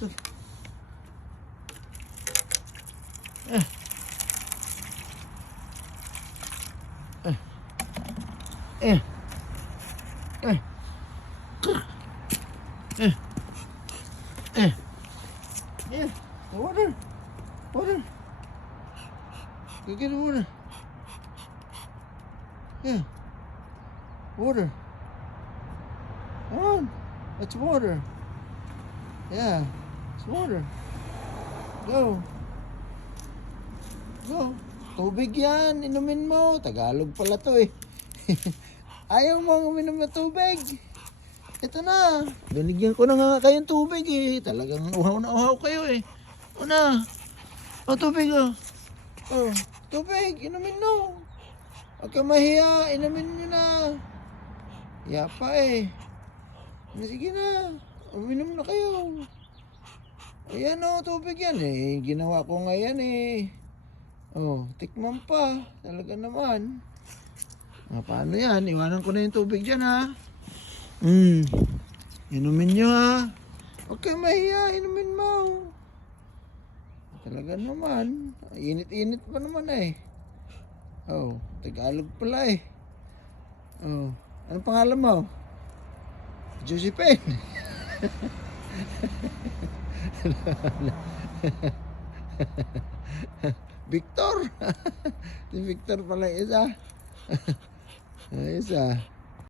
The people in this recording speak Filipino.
Tul. Eh. Eh. Eh. Eh. Eh. Eh. Yeah. Water. Water. Go get the water. Yeah. Water. Come on. That's water. Yeah. It's water. Go. Go. Tubig yan. Inumin mo. Tagalog pala to eh. Ayaw mo uminom ng tubig. Ito na. Binigyan ko na nga kayong tubig eh. Talagang uhaw na uhaw kayo eh. O na. O tubig oh. Oh. Tubig. Inumin mo. Huwag ka mahiya. Inumin nyo na. Hiya pa eh. Sige na. Uminom na kayo. Ayan o. Tubig yan eh. Ginawa ko nga yan eh. Oh. Tikman pa. Talaga naman. Paano yan? Iwanan ko na yung tubig dyan ha. Inumin nyo ha. Huwag kang mahiya. Inumin mo. Talaga naman. Init-init pa naman eh. Oh, Tagalog pala eh. Oh, anong pangalan mo? Josephine. Victor. Si Victor pala isa. Isa.